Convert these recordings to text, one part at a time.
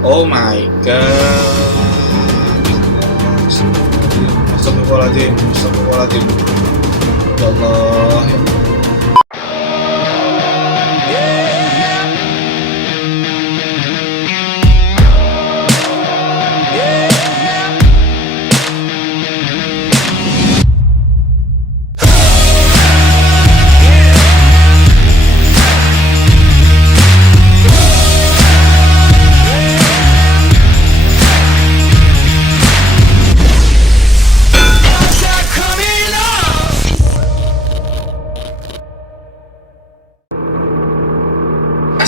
Oh my god. Astagfirullahaladzim, astagfirullahaladzim. Ya Allah, ya Allah.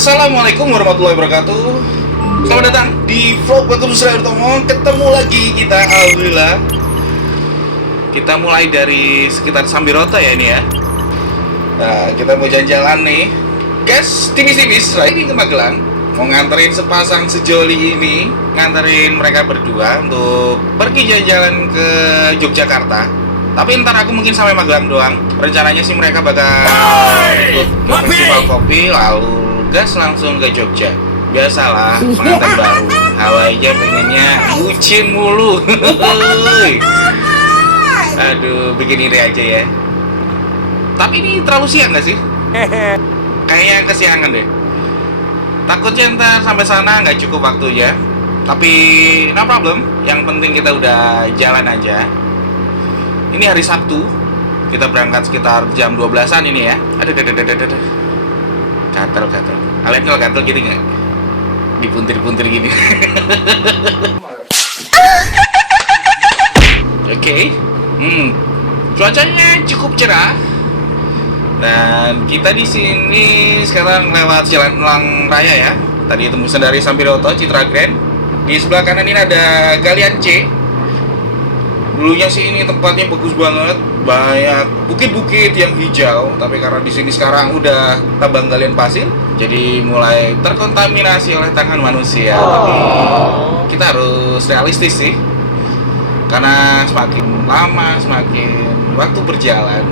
Assalamualaikum warahmatullahi wabarakatuh. Selamat datang di vlog Bagus Surya Utomo. Ketemu lagi kita, alhamdulillah. Kita mulai dari sekitar Sambiroto ya ini ya. Nah, kita mau jalan-jalan nih, guys, tipis-tipis. Ini ke Magelang. Mau nganterin sepasang sejoli ini, nganterin mereka berdua untuk pergi jalan-jalan ke Yogyakarta. Tapi ntar aku mungkin sampai Magelang doang. Rencananya sih mereka bakal ikut ke festival kopi, lalu gas langsung ke Jogja. Biasalah, pengantin baru. Hawa aja pengennya bucin mulu. Aduh, bikin iri aja ya. Tapi ini terlalu siang gak sih? Kayaknya kesiangan deh. Takutnya ntar sampai sana nggak cukup waktunya. Tapi no problem. Yang penting kita udah jalan aja. Ini hari Sabtu. Kita berangkat sekitar jam 12-an ini ya. Aduh. Gatel. Kalian kalau gatel gitu nggak? Dipuntir-puntir gini. Oke. Cuacanya cukup cerah. Dan kita di sini sekarang lewat Jalan Elang Raya ya. Tadi tembusan dari Sambiroto, Citra Grand. Di sebelah kanan ini ada Galian C. Dulunya sih ini tempatnya bagus banget, banyak bukit-bukit yang hijau. Tapi karena di sini sekarang udah tambang galian pasir, jadi mulai terkontaminasi oleh tangan manusia. Tapi kita harus realistis sih, karena semakin lama, semakin waktu berjalan,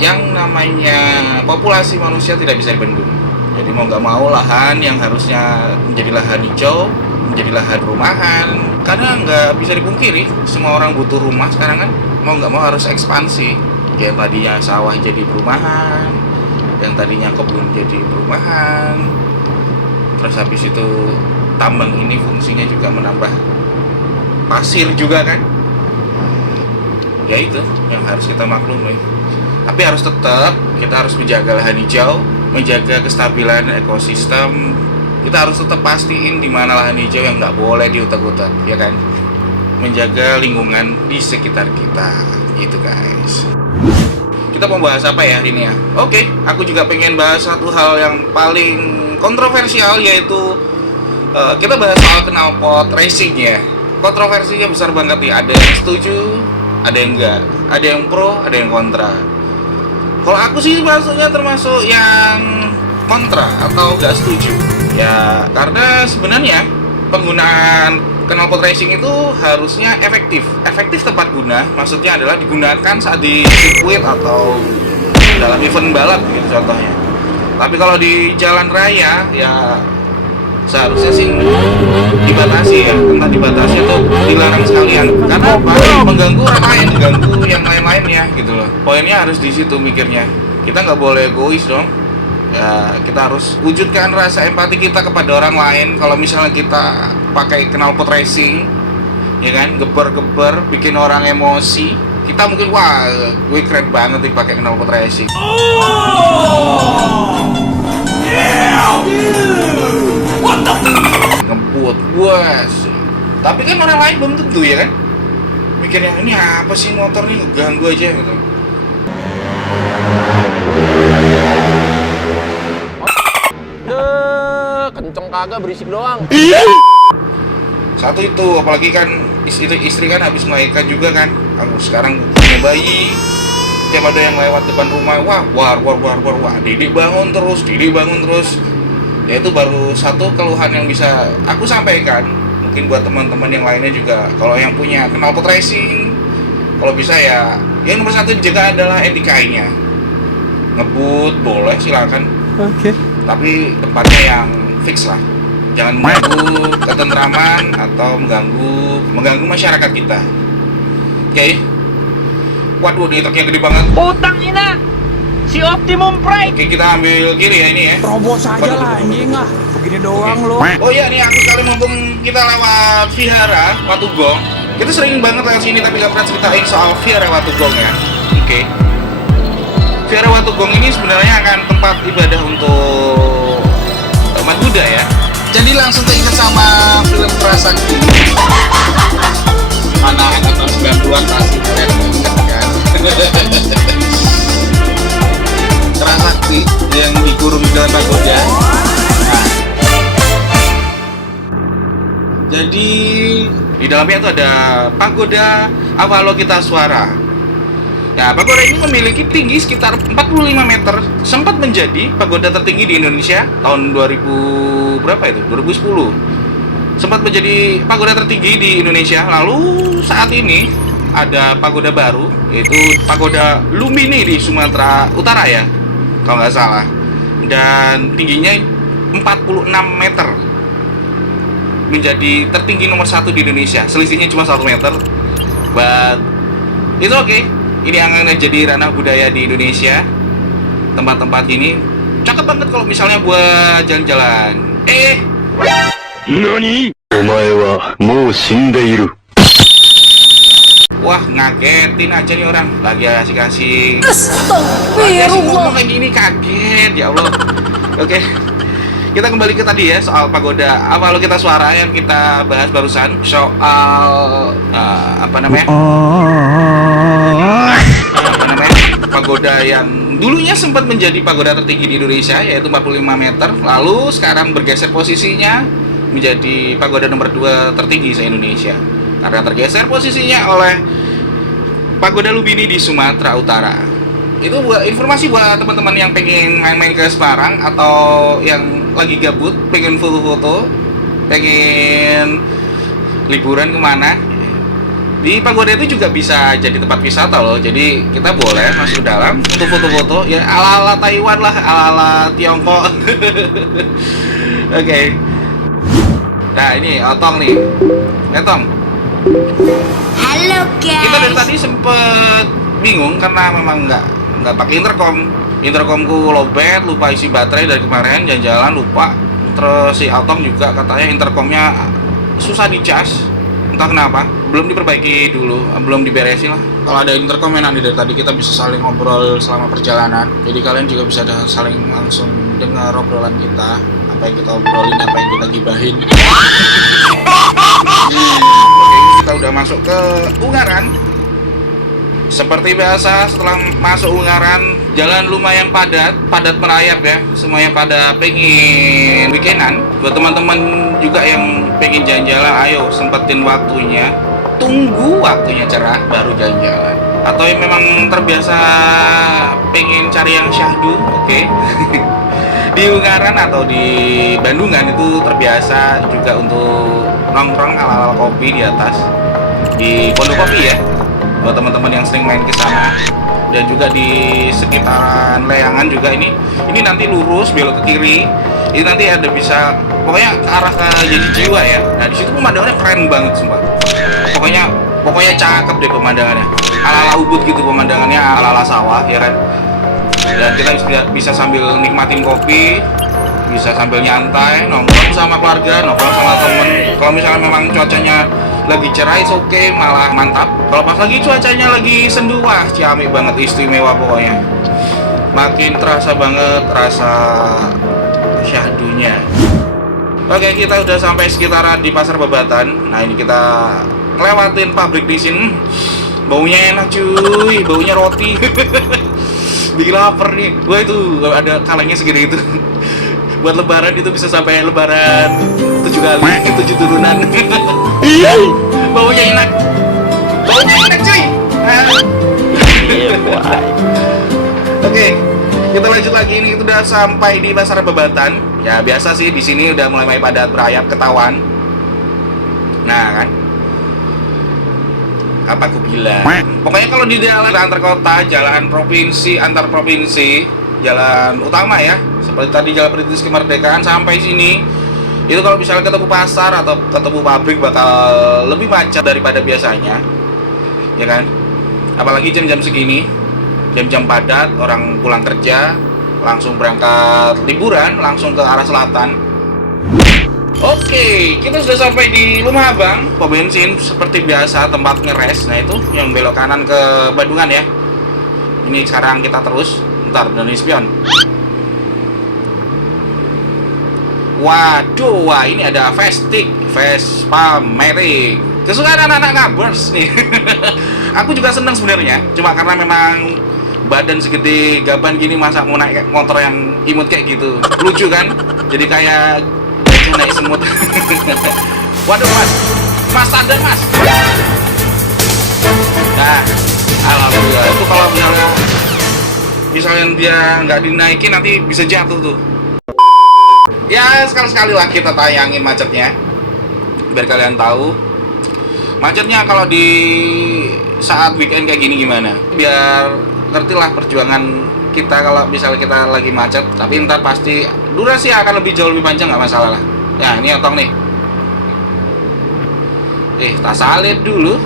yang namanya populasi manusia tidak bisa dibendung. Jadi mau nggak mau lahan yang harusnya menjadi lahan hijau, menjadi lahan rumahan. Karena nggak bisa dipungkiri, semua orang butuh rumah sekarang kan, mau nggak mau harus ekspansi. Yang tadinya sawah jadi perumahan, yang tadinya kebun jadi perumahan. Terus habis itu tambang ini fungsinya juga menambah pasir juga kan. Ya itu yang harus kita maklumi. Tapi harus tetap kita harus menjaga lahan hijau, menjaga kestabilan ekosistem. Kita harus tetap pastiin di mana lahan hijau yang nggak boleh diutak-utak, ya kan? Menjaga lingkungan di sekitar kita, gitu guys. Kita mau bahas apa ya ini ya? Oke, aku juga pengen bahas satu hal yang paling kontroversial, yaitu kita bahas soal knalpot racing ya. Kontroversinya besar banget nih. Ada yang setuju, ada yang enggak, ada yang pro, ada yang kontra. Kalau aku sih maksudnya termasuk yang kontra atau nggak setuju. Ya, karena sebenarnya penggunaan knalpot racing itu harusnya efektif. Efektif tepat guna, maksudnya adalah digunakan saat di sirkuit atau dalam event balap gitu contohnya. Tapi kalau di jalan raya ya seharusnya sih dibatasi ya. Entah dibatasi atau dilarang sekalian. Karena apa? Mengganggu orang lain, mengganggu yang lain-lainnya gitu loh. Poinnya harus di situ mikirnya. Kita nggak boleh egois dong. Ya, kita harus wujudkan rasa empati kita kepada orang lain. Kalau misalnya kita pakai knalpot racing, ya kan, geber-geber, bikin orang emosi, kita mungkin wah, gue keren banget nih pakai knalpot racing. Ngebut, buas. Tapi kan orang lain belum tentu ya kan. Mikirnya ini apa sih motor nih, ganggu aja gitu. Kenceng kagak, berisik doang. Satu itu, apalagi kan istri kan habis melahirkan juga kan. Aku sekarang punya bayi. Setiap ada yang lewat depan rumah, wah, wah, Didi bangun terus. Ya itu baru satu keluhan yang bisa aku sampaikan. Mungkin buat teman-teman yang lainnya juga, kalau yang punya knalpot racing, kalau bisa ya, yang nomor satu dijaga adalah etikanya. Ngebut boleh silakan. Oke. Tapi tempatnya yang fix lah. jangan mengganggu ketentraman atau mengganggu masyarakat kita. Oke. Waduh, ini truknya gede banget. Utang ina si Optimum Pride. Oke, kita ambil kiri ya ini ya. Terobos aja lah anjing ah. Begini doang lo. Oh iya nih, aku sekali mumpung kita lewat Vihara Watugong. Kita sering banget lewat sini tapi gak pernah ceritain soal Vihara Watugong ya. Oke. Vihara Watugong ini sebenarnya akan tempat ibadah untuk umat Buddha ya. Jadi langsung teringat sama film Prasakti. Anak-anak tahun 90-an pasti kalian ingat kan. Prasakti yang dikurung di dalam pagoda. Nah, jadi di dalamnya itu ada pagoda Avalokitesvara. Nah, pagoda ini memiliki tinggi sekitar 45 meter, sempat menjadi pagoda tertinggi di Indonesia tahun 2000 berapa itu? 2010. Sempat menjadi pagoda tertinggi di Indonesia. Lalu saat ini ada pagoda baru, yaitu pagoda Lumbini di Sumatera Utara ya, kalau nggak salah. Dan tingginya 46 meter, menjadi tertinggi nomor 1 di Indonesia. Selisihnya cuma 1 meter, but itu oke. Ini akan jadi ranah budaya di Indonesia. Tempat-tempat ini cakep banget kalau misalnya buat jalan-jalan. NANI? Omae wa mou shindeiru. Wah, ngagetin aja nih orang. Lagi asik-asik. Astagfirullah. Ngomong kayak gini kaget, ya Allah. Oke. Kita kembali ke tadi ya, soal pagoda Avalokitesvara yang kita bahas barusan. Soal apa namanya? Pagoda yang dulunya sempat menjadi pagoda tertinggi di Indonesia, yaitu 45 meter. Lalu sekarang bergeser posisinya menjadi pagoda nomor 2 tertinggi se-Indonesia, karena tergeser posisinya oleh pagoda Lumbini di Sumatera Utara. Itu buat informasi buat teman-teman yang pengen main-main ke Semarang atau yang lagi gabut, pengen foto-foto, pengen liburan kemana. Di pagoda itu juga bisa jadi tempat wisata loh. Jadi kita boleh masuk dalam untuk foto-foto ya, ala-ala Taiwan lah, ala-ala Tiongkok. Oke. Nah ini Otong nih. Otong. Halo guys. Kita dari tadi sempet bingung karena memang nggak pakai intercom. Intercomku lowbat, lupa isi baterai dari kemarin, jalan-jalan lupa. Terus si Otong juga katanya intercomnya susah dicas, entah kenapa, belum diperbaiki dulu, belum diberesin lah. Kalau ada intercom enak nih, dari tadi kita bisa saling ngobrol selama perjalanan. Jadi kalian juga bisa saling langsung dengar obrolan kita, apa yang kita obrolin, apa yang kita gibahin. Oke, kita udah masuk ke Ungaran. Seperti biasa, setelah masuk Ungaran, jalan lumayan padat merayap ya. Semuanya pada pengen weekendan. Buat teman-teman juga yang pengen jalan-jalan, ayo sempetin waktunya. Tunggu waktunya cerah baru jalan-jalan. Atau yang memang terbiasa pengen cari yang syahdu, oke. Di Ungaran atau di Bandungan itu terbiasa juga untuk nongkrong ala-ala kopi di atas, di Pondok Kopi ya, buat teman-teman yang sering main ke sana. Dan juga di sekitaran Leangan juga ini nanti lurus belok ke kiri, ini nanti ada bisa pokoknya ke arah ke Jadi Jiwa ya. Nah di situ pemandangannya keren banget sumpah. Pokoknya cakep deh pemandangannya, ala-ala Ubud gitu pemandangannya, ala-ala sawah ya kan. Dan kita bisa sambil nikmatin kopi, bisa sambil nyantai, nongkrong sama keluarga, nongkrong sama temen. Kalau misalnya memang cuacanya lagi cerah, it's okay, malah mantap. Kalau pas lagi cuacanya lagi sendu, wah ciamik banget, istimewa pokoknya. Makin terasa banget rasa syahdunya. Oke, kita udah sampai sekitaran di Pasar Babatan. Nah ini kita ngelewatin pabrik di sini. Baunya enak cuy, baunya roti. Bikin lapar nih. Wah itu ada kalengnya segini itu. Buat lebaran itu bisa sampai lebaran 7 kali, 7 turunan. Baunya enak. Baunya enak cuy. Oke, kita lanjut lagi. Ini kita udah sampai di Pasar Babatan. Ya biasa sih di sini udah mulai padat berayap ketahuan. Nah kan, apa aku bilang? Pokoknya kalau di jalan antar kota, jalan provinsi antar provinsi, jalan utama ya, seperti tadi Jalan Perintis Kemerdekaan sampai sini Itu kalau misalnya ketemu pasar atau ketemu pabrik bakal lebih macet daripada biasanya, ya kan? Apalagi jam-jam segini, jam-jam padat, orang pulang kerja, langsung berangkat liburan, langsung ke arah selatan. Oke, kita sudah sampai di Rumah Abang, pom bensin seperti biasa, tempat ngeres. Nah itu yang belok kanan ke Bandungan ya. Ini sekarang kita terus, ntar dan spion. Waduh, wah ini ada Vestik, Vespa Matic. Kesukaan anak-anak ngabers nih. Aku juga seneng sebenarnya, cuma karena memang badan segede gaban gini masa mau naik motor yang imut kayak gitu. Lucu kan? Jadi kayak naik semut. Waduh mas sadar mas. Nah, alhamdulillah itu kalau misalnya dia nggak dinaikin nanti bisa jatuh tuh. Ya sekali-sekali lah kita tayangin macetnya biar kalian tahu macetnya kalau di saat weekend kayak gini gimana, biar ngerti lah perjuangan kita kalau misalnya kita lagi macet. Tapi ntar pasti durasi akan jauh lebih panjang, nggak masalah lah. Nah ini otong nih, tak salib dulu.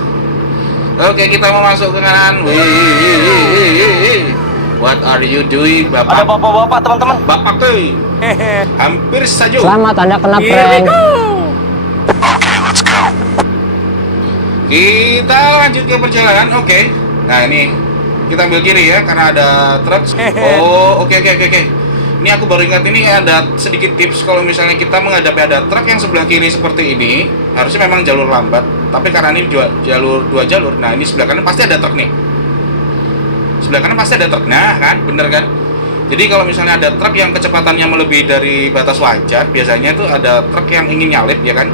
Oke, kita mau masuk ke kanan. What are you doing, bapak? Ada bapak-bapak teman-teman. Bapak tuh hampir saja. Selamat, Anda kena prank. Kita lanjut ke perjalanan. Oke. Nah ini kita ambil kiri ya karena ada truk. Oh oke. Ini aku baru ingat, ini ada sedikit tips kalau misalnya kita menghadapi ada truk yang sebelah kiri seperti ini, harusnya memang jalur lambat. Tapi karena ini dua jalur, nah ini sebelah kanan pasti ada truk nih. Sebelah kanan pasti ada truk, nah kan, bener kan? Jadi kalau misalnya ada truk yang kecepatannya melebihi dari batas wajar, biasanya itu ada truk yang ingin nyalip, ya kan?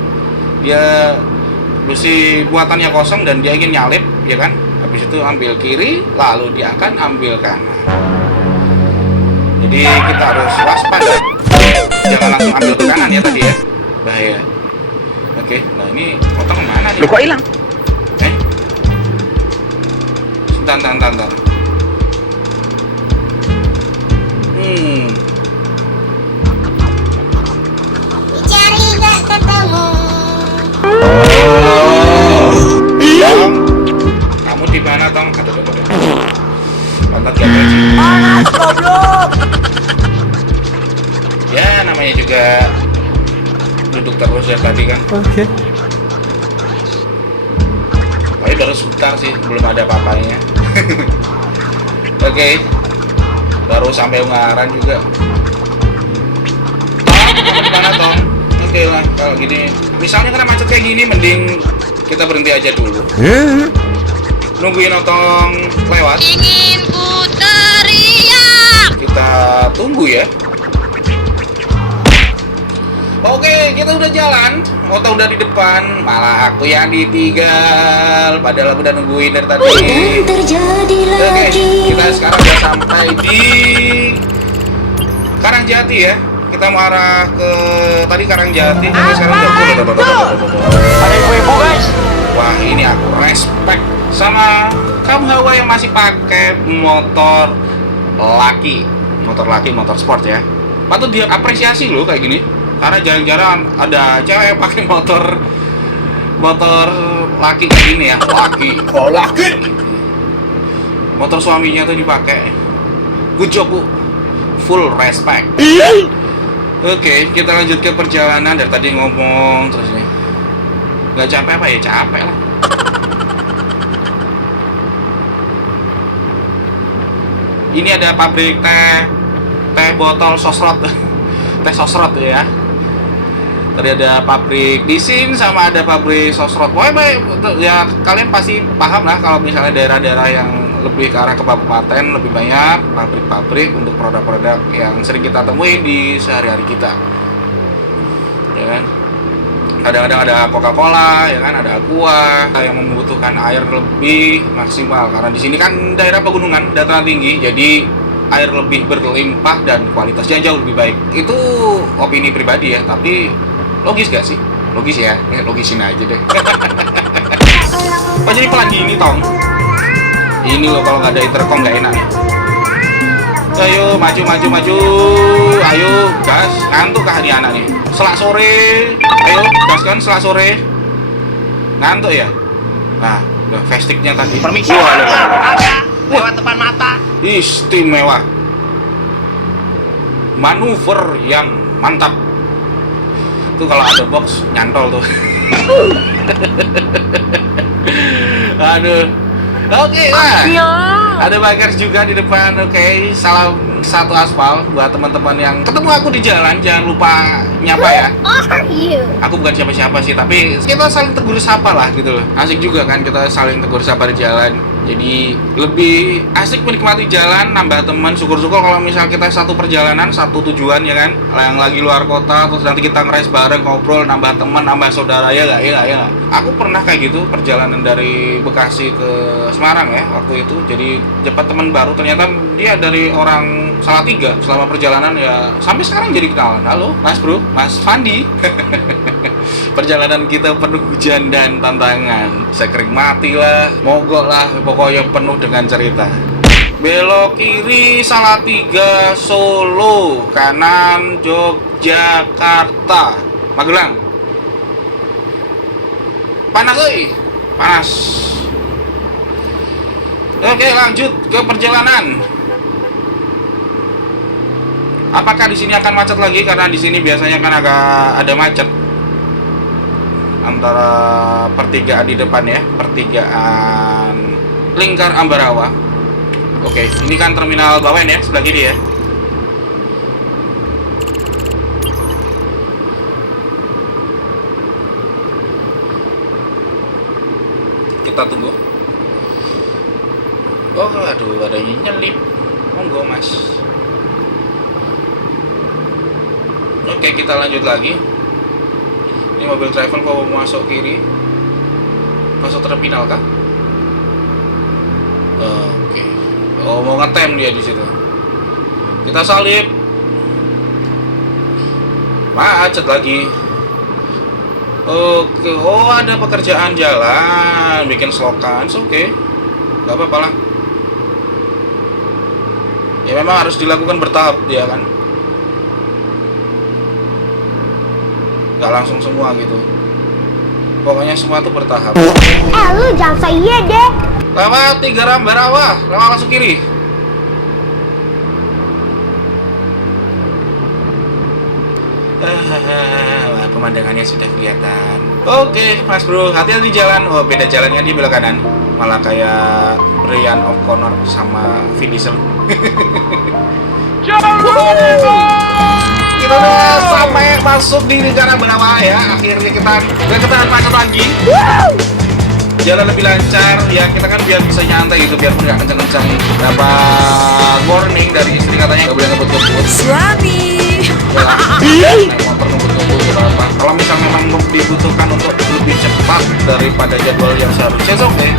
Dia besi buatannya kosong dan dia ingin nyalip, ya kan? Habis itu ambil kiri, lalu dia akan ambil kanan. Jadi kita harus waspada, jangan langsung ambil ke kanan ya tadi ya, bahaya. Oke, nah ini otong kemana nih? Lu kok hilang? Sebentar. Cari gak ketemu. Tong, kamu di mana Tong? Aduh. Pantat gagal sih. Panas goblok. Ya namanya juga duduk terus ya tadi kan. Oke. Tapi baru sebentar sih, belum ada apa-apanya. Oke. Baru sampai Ungaran juga. Tong, kamu di mana Tong? Oke lah, kalau gini, misalnya karena macet kayak gini, mending kita berhenti aja dulu. Nungguin otong lewat. Ingin ku teriak. Kita tunggu ya. Oke, kita udah jalan. Otong udah di depan, malah aku yang ditinggal. Padahal aku udah nungguin dari tadi. Terjadi Oke, lagi. kita sekarang udah sampai di Karangjati ya. Kita mau arah ke tadi Karangjati, tapi sekarang Ada ibu-ibu guys. wah, ini aku respect sama kaum hawa yang masih pakai motor laki, motor sport ya. Patut dia apresiasi loh kayak gini. Karena jarang-jarang ada cewek yang pakai motor laki kayak gini ya. Laki. Motor suaminya tuh dipakai. Good job, Bu. Full respect. Oke, kita lanjut ke perjalanan. Dari tadi ngomong terus nih. Gak capek apa ya? Capek lah. Ini ada pabrik teh botol sosrot. Teh sosrot ya. Tadi ada pabrik disin sama ada pabrik sosrot. Wah, baik. Ya kalian pasti paham lah kalau misalnya daerah-daerah yang lebih ke arah kabupaten lebih banyak pabrik-pabrik untuk produk-produk yang sering kita temuin di sehari-hari kita. Ya kan? Kadang-kadang ada Coca-Cola, ya kan, ada Aqua yang membutuhkan air lebih maksimal karena di sini kan daerah pegunungan, dataran tinggi, jadi air lebih berlimpah dan kualitasnya jauh lebih baik. Itu opini pribadi ya, tapi logis gak sih? Logis ya, logisin aja deh. Kok jadi pelan gini, Tong? Ini loh kalau nggak ada intercom nggak enak nih. Ayo maju. Ayo gas, ngantuk kah nih anak nih? selak sore. Ayo, gaskan selak sore. Ngantuk ya? Nah, udah festiknya tadi. Permisi. Lewat depan mata. Istimewa. Manuver yang mantap. Itu kalau ada box nyantol tuh. Aduh. Oke, nah. Ada bikers juga di depan. Oke, salam satu aspal buat teman-teman yang ketemu aku di jalan. Jangan lupa nyapa ya. Aku bukan siapa-siapa sih, tapi kita saling tegur sapa lah gitu loh. Asik juga kan kita saling tegur sapa di jalan. Jadi lebih asik menikmati jalan, nambah teman. Syukur-syukur kalau misal kita satu perjalanan, satu tujuan ya kan, yang lagi luar kota, terus nanti kita ngeres bareng, ngobrol, nambah teman, nambah saudara ya nggak, ya nggak. Aku pernah kayak gitu perjalanan dari Bekasi ke Semarang ya waktu itu. Jadi dapat teman baru, ternyata dia dari orang Salatiga. Selama perjalanan ya sampai sekarang jadi kenalan. Halo, Mas Bro, Mas Fandi. Perjalanan kita penuh hujan dan tantangan. Saya kering mati lah, mogok lah, pokoknya penuh dengan cerita. Belok kiri Salatiga Solo, kanan Yogyakarta Magelang. Panas euy, panas. Oke, lanjut ke perjalanan. Apakah di sini akan macet lagi? Karena di sini biasanya kan agak ada macet. Antara pertigaan di depan ya, pertigaan Lingkar Ambarawa. Oke, ini kan terminal Bawen ya, sebelah kiri ya. Kita tunggu. Oh, aduh, ada yang nyelip. Monggo, Mas. Oke, kita lanjut lagi. Ini mobil travel kalau mau masuk kiri, masuk terminal kah? Oke. Oh, mau ngetem dia di situ. Kita salip. Macet lagi. Oke. Oh, ada pekerjaan jalan, bikin selokan. Oke. Gak apa-apa lah. Ya memang harus dilakukan bertahap dia kan. Gak langsung semua gitu. Pokoknya semua tuh bertahap. Lu jangan so iya deh. Lewat 3 Ambarawa, lewat langsung kiri. Wah, pemandangannya sudah kelihatan. Oke, Mas Bro, hati-hati di jalan. Oh, beda jalannya, dia belok kanan. Malah kayak Brian O'Connor sama Vin Diesel. Kita udah sampai masuk di negara Ambarawa ya. Akhirnya kita udah ketahan macet lagi. Jalan lebih lancar ya, kita kan biar bisa nyantai gitu, biar nggak kenceng-kenceng. Dapat warning dari istri, katanya nggak boleh ngebut-ngebut. Suami. Naik motor ngebut-ngebut gitu apa. Kalau misal memang dibutuhkan untuk lebih cepat daripada jadwal yang seharusnya, oke.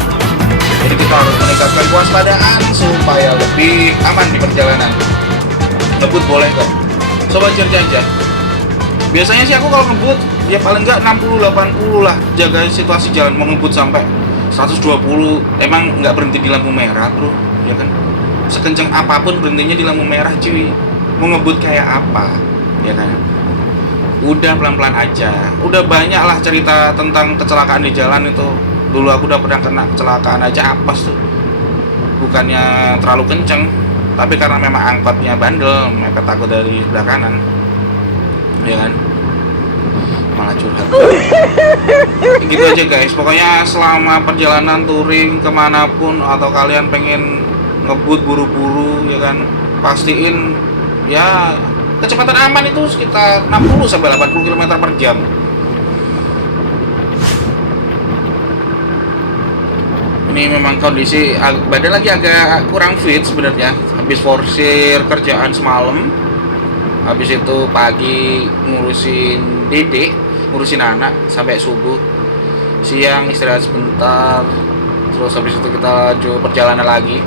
Jadi kita harus meningkatkan kewaspadaan supaya lebih aman di perjalanan. Ngebut boleh kok. Sobat Janja. Biasanya sih aku kalau ngebut ya paling enggak 60-80 lah, jaga situasi jalan. Mau ngebut sampai 120 emang nggak berhenti di lampu merah, Bro, ya kan? Sekencang apapun berhentinya di lampu merah, cuy. Mau ngebut kayak apa, ya kan? Udah pelan-pelan aja. Udah banyak lah cerita tentang kecelakaan di jalan itu. Dulu aku udah pernah kena kecelakaan aja apes tuh. Bukannya terlalu kenceng, tapi karena memang angkotnya bandel, mepet aku dari sebelah kanan, ya kan? Malah curhat. Gitu aja guys, pokoknya selama perjalanan touring kemanapun atau kalian pengen ngebut buru-buru, ya kan, pastiin ya kecepatan aman itu sekitar 60-80 km per jam. Ini memang kondisi badan lagi agak kurang fit sebenarnya. Habis forsir kerjaan semalam, habis itu pagi ngurusin dedek, ngurusin anak sampai subuh. Siang istirahat sebentar, terus habis itu kita lanjut perjalanan lagi.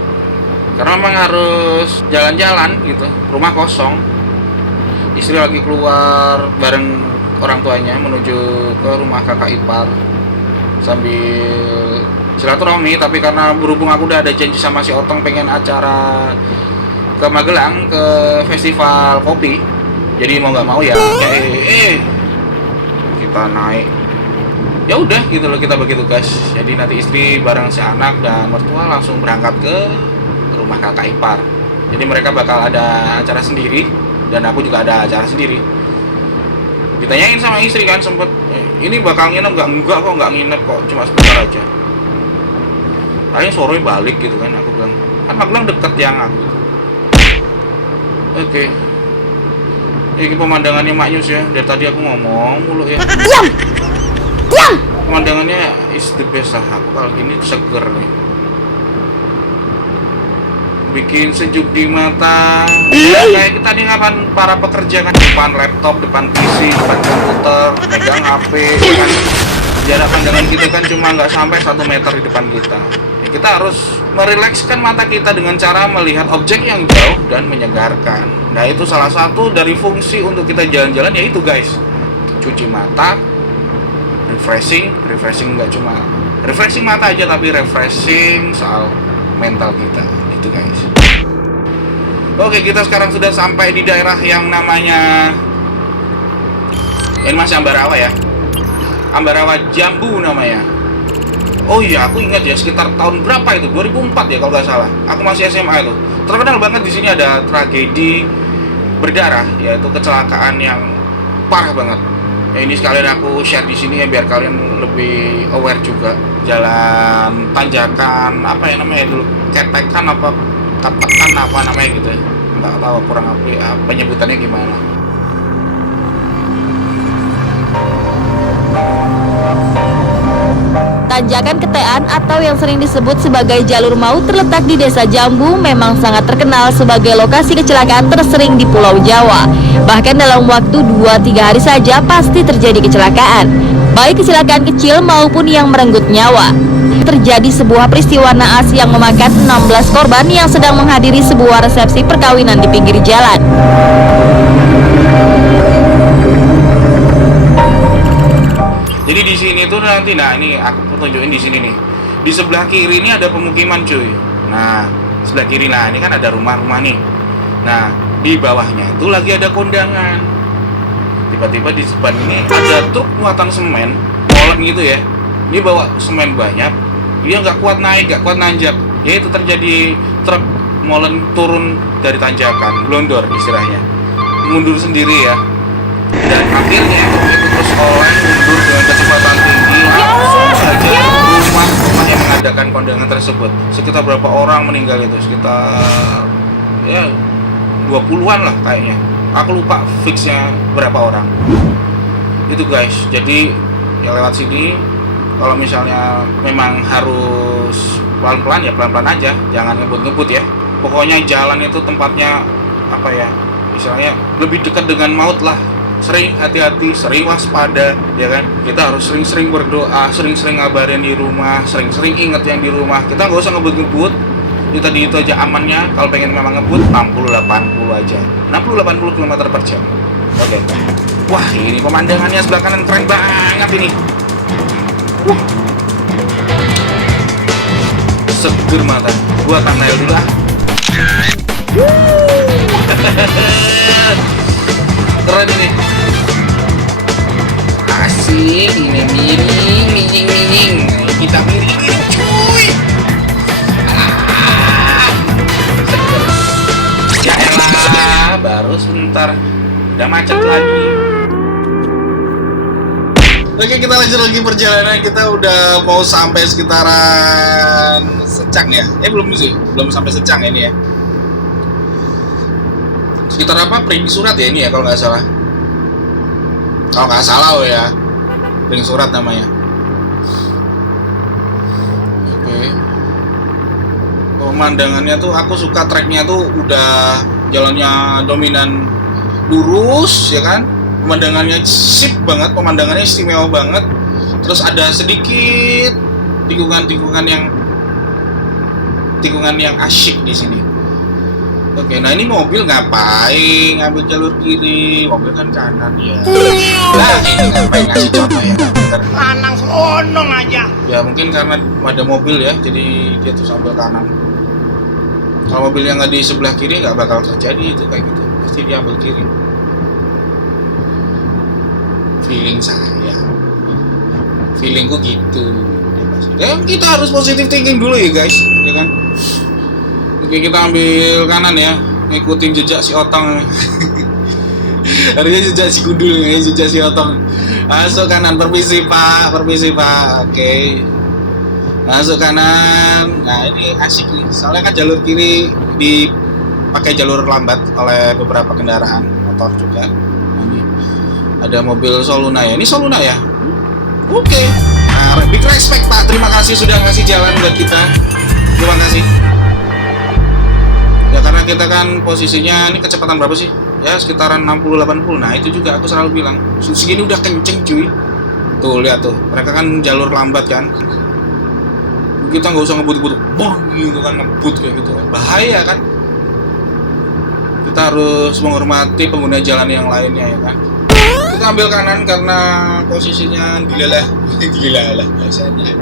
Karena memang harus jalan-jalan gitu, rumah kosong. Istri lagi keluar bareng orang tuanya menuju ke rumah kakak ipar sambil silaturahmi. Tapi karena berhubung aku udah ada janji sama si Otong pengen acara ke Magelang, ke festival kopi, jadi mau nggak mau ya kita naik. Ya udah gitu loh, kita bagi tugas. Jadi nanti istri bareng si anak dan mertua langsung berangkat ke rumah kakak ipar. Jadi mereka bakal ada acara sendiri dan aku juga ada acara sendiri. Ditanyain sama istri kan sempet, ini bakal nginep nggak? Enggak kok, nggak nginep kok, cuma sebentar aja. Kayaknya sore balik gitu kan, aku bilang. Kan Magelang deket yang aku gitu. Oke. Ini pemandangannya maknyus ya. Dari tadi aku ngomong mulu ya. Diam! Diam! Pemandangannya is the best lah. Aku kalau gini seger nih. Bikin sejuk di mata. Ya, kayak kita nih kapan para pekerja kan depan laptop, depan PC, depan komputer, megang HP kan. Jarak pandangan kita kan cuma nggak sampai 1 meter di depan kita. Ya, kita harus merilekskan mata kita dengan cara melihat objek yang jauh dan menyegarkan. Nah, itu salah satu dari fungsi untuk kita jalan-jalan, yaitu guys, cuci mata, refreshing nggak cuma refreshing mata aja, tapi refreshing soal mental kita, itu guys. Oke, kita sekarang sudah sampai di daerah yang namanya, ini masih Ambarawa ya, Ambarawa Jambu namanya. Oh iya, aku ingat ya, sekitar tahun berapa itu? 2004 ya kalau nggak salah. Aku masih SMA itu. Terkenal banget di sini ada tragedi berdarah, yaitu kecelakaan yang parah banget. Ya, ini sekalian aku share di sini ya biar kalian lebih aware juga. Jalan tanjakan apa ya namanya dulu? Ketekan apa tapakan apa namanya gitu ya. Nggak tahu kurang apa penyebutannya gimana. Tanjakan Ketean atau yang sering disebut sebagai jalur maut terletak di Desa Jambu memang sangat terkenal sebagai lokasi kecelakaan tersering di Pulau Jawa. Bahkan dalam waktu 2-3 hari saja pasti terjadi kecelakaan, baik kecelakaan kecil maupun yang merenggut nyawa. Terjadi sebuah peristiwa naas yang memakan 16 korban yang sedang menghadiri sebuah resepsi perkawinan di pinggir jalan. Jadi di sini tuh nanti, nah ini aku tunjukin di sini nih. Di sebelah kiri ini ada pemukiman cuy. Nah, sebelah kiri, nah ini kan ada rumah-rumah nih. Nah, di bawahnya itu lagi ada kondangan. Tiba-tiba di depan ini ada truk muatan semen, molen gitu ya. Dia bawa semen banyak, dia nggak kuat naik, nggak kuat nanjak. Ya itu terjadi truk molen turun dari tanjakan, blondor istilahnya. Mundur sendiri ya. Dan akhirnya itu terus oleng mundur dengan kecepatan tinggi langsung saja rumah yang mengadakan kondangan tersebut. Sekitar berapa orang meninggal itu? Sekitar ya 20-an lah kayaknya. Aku lupa fixnya berapa orang. Itu guys. Jadi yang lewat sini kalau misalnya memang harus pelan-pelan ya pelan-pelan aja, jangan ngebut-ngebut ya. Pokoknya jalan itu tempatnya apa ya? Misalnya lebih dekat dengan maut lah. Sering hati-hati, sering waspada, ya kan? Kita harus sering-sering berdoa, sering-sering ngabarin di rumah, sering-sering inget yang di rumah. Kita nggak usah ngebut-ngebut. Itu tadi itu aja amannya. Kalau pengen memang ngebut, 60-80 aja. 60-80 km per jam. Oke. Wah, ini pemandangannya sebelah kanan keren banget ini. Seger mata. Gua thumbnail dulu ah. Keren ini. Asik, ini miring. Kita miring, cuy. Ya elah, baru sebentar udah macet lagi. Oke, kita lanjut lagi perjalanan. Kita udah mau sampai sekitaran Secang ya. Belum sih, belum sampai Secang ini ya. Sekitar apa? Pring Surat ya ini ya kalau nggak salah. Kalau nggak salah oh ya, Pring Surat namanya. Oke. Pemandangannya tuh aku suka treknya tuh udah jalannya dominan lurus ya kan. Pemandangannya sip banget, pemandangannya istimewa banget. Terus ada sedikit tikungan yang asyik di sini. Oke, nah ini mobil ngapain ngambil jalur kiri? Mobil kan kanan ya. Nah, ini ngapain ngasih contoh ya? Lanang selonong aja. Ya mungkin karena ada mobil ya, jadi dia tuh sambil kanan. Kalau mobil yang nggak di sebelah kiri nggak bakal terjadi itu kayak gitu. Pasti dia ambil kiri. feeling saya, feelingku gitu. Dan kita harus positive thinking dulu ya guys, ya kan. Oke, kita ambil kanan ya, ngikutin jejak si Otong. Harusnya jejak si Gundul, ya, jejak si Otong. Masuk kanan, permisi pak. Oke, masuk kanan. Nah ini asik nih, soalnya kan jalur kiri dipakai jalur lambat oleh beberapa kendaraan motor juga. Nah, ini ada mobil Soluna ya, ini Soluna ya. Oke. Nah, big respect pak, terima kasih sudah ngasih jalan buat kita. Terima kasih. Ya karena kita kan posisinya ini kecepatan berapa sih? Ya sekitaran 60-80. Nah itu juga aku selalu bilang segini udah kenceng cuy. Tuh lihat tuh, mereka kan jalur lambat kan. Kita nggak usah ngebut-ngebut, boh gitu kan, ngebut kayak gitu kan, bahaya kan. Kita harus menghormati pengguna jalan yang lainnya ya kan. Kita ambil kanan karena posisinya dilalah biasanya.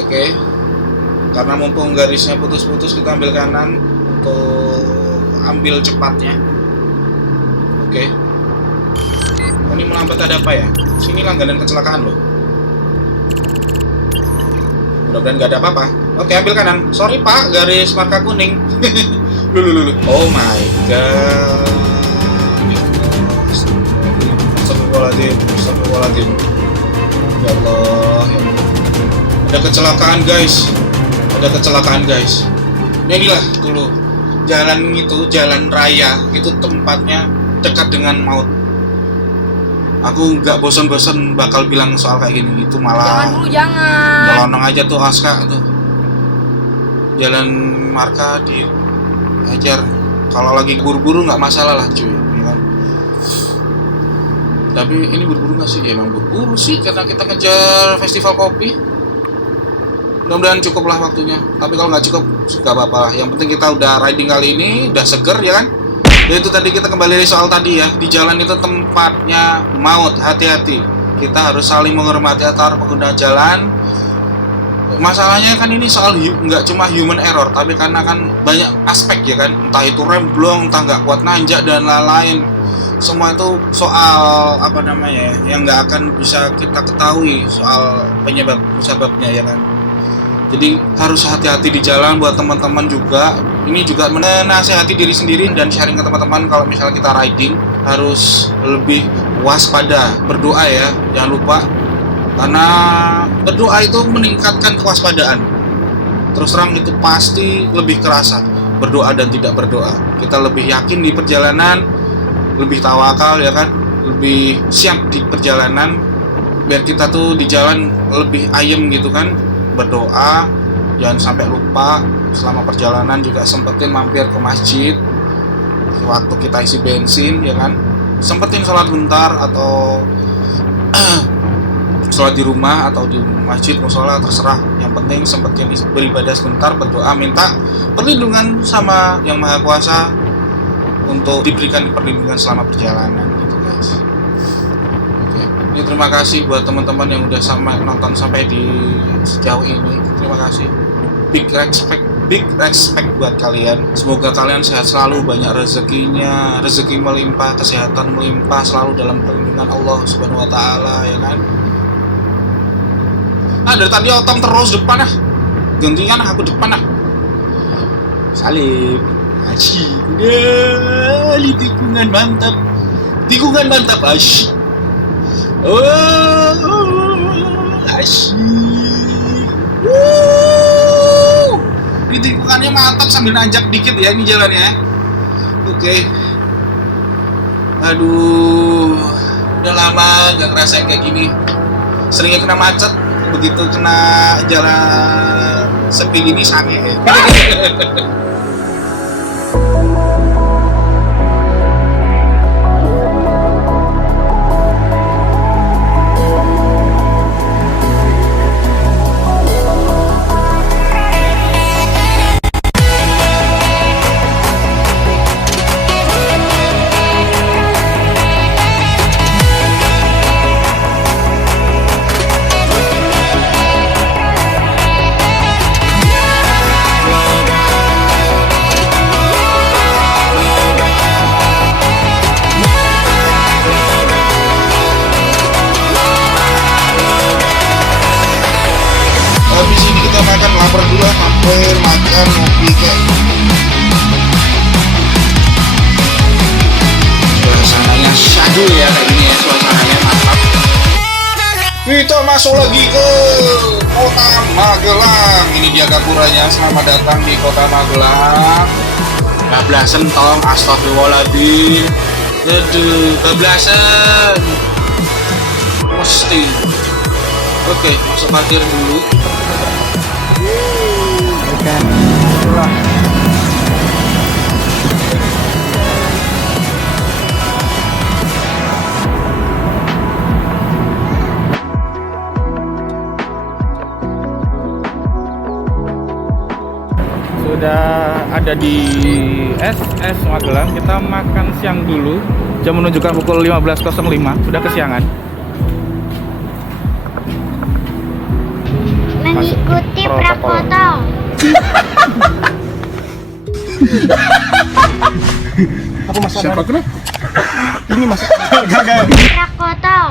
Oke. Karena mumpung garisnya putus-putus, kita ambil kanan untuk ambil cepatnya. Oke. Oh, ini melambat ada apa ya? Sini langganan kecelakaan loh. Mudah-mudahan nggak ada apa-apa. Oke, ambil kanan. Sorry pak, garis marka kuning. Lulu. Oh my god. Astagfirullahaladzim. Ya Allah. Ada kecelakaan guys. Inilah dulu jalan itu, jalan raya itu tempatnya dekat dengan maut. Aku nggak bosan-bosan bakal bilang soal kayak gini, itu malah Jangan. nyelonong aja tuh Aska tuh. Jalan marka diajar, kalau lagi buru-buru nggak masalah lah cuy, ya kan? Tapi ini buru-buru nggak sih? Ya emang buru-buru sih karena kita ngejar festival kopi. Mudah-mudahan cukup lah waktunya. Tapi kalau nggak cukup, gak apa-apa lah. Yang penting kita udah riding kali ini, udah seger ya kan. Ya itu tadi kita kembali dari soal tadi ya. Di jalan itu tempatnya maut, hati-hati. Kita harus saling menghormati antar pengguna jalan. Masalahnya kan ini soal nggak cuma human error, tapi karena kan banyak aspek ya kan. Entah itu rem blong, entah nggak kuat nanjak dan lain-lain. Semua itu soal apa namanya ya, yang nggak akan bisa kita ketahui soal penyebabnya ya kan. Jadi harus hati-hati di jalan buat teman-teman juga. Ini juga menasehati diri sendiri dan sharing ke teman-teman kalau misalnya kita riding harus lebih waspada, berdoa ya, jangan lupa. Karena berdoa itu meningkatkan kewaspadaan. Terus terang itu pasti lebih kerasa berdoa dan tidak berdoa. Kita lebih yakin di perjalanan, lebih tawakal ya kan, lebih siap di perjalanan biar kita tuh di jalan lebih ayem gitu kan. Berdoa, jangan sampai lupa selama perjalanan juga sempetin mampir ke masjid waktu kita isi bensin ya kan, sempetin sholat bentar atau sholat di rumah atau di masjid musola terserah, yang penting sempetin beribadah sebentar, berdoa, minta perlindungan sama yang maha kuasa untuk diberikan perlindungan selama perjalanan gitu guys. Ini terima kasih buat teman-teman yang udah nonton sampai di sejauh ini. Terima kasih. Big respect buat kalian. Semoga kalian sehat selalu, banyak rezekinya, rezeki melimpah, kesehatan melimpah, selalu dalam perlindungan Allah Subhanahu wa taala ya kan. Dari tadi Otong terus depan ah. Gantian aku depan ah. Salib. Asyik. Tikungan mantap asyik. Asyik. Ini tikungannya mantap sambil nanjak dikit ya ini jalannya. Oke. Aduh, udah lama gak ngerasain kayak gini. Seringnya kena macet, begitu kena jalan sepi gini sange. kita masuk lagi ke Kota Magelang. Ini dia gapuranya. Selamat datang di Kota Magelang. Bablasan tolong, astagfirullahaladzim. Aduh, bablasan. Mesti. Oke, masuk parkir dulu. Sudah ada di SS Magelang. Kita makan siang dulu. Jam menunjukkan pukul 15.05. Sudah kesiangan. Mengikuti protokol. protokol. Apa masalah? Siapa kenapa? Ini masalah. Protokol.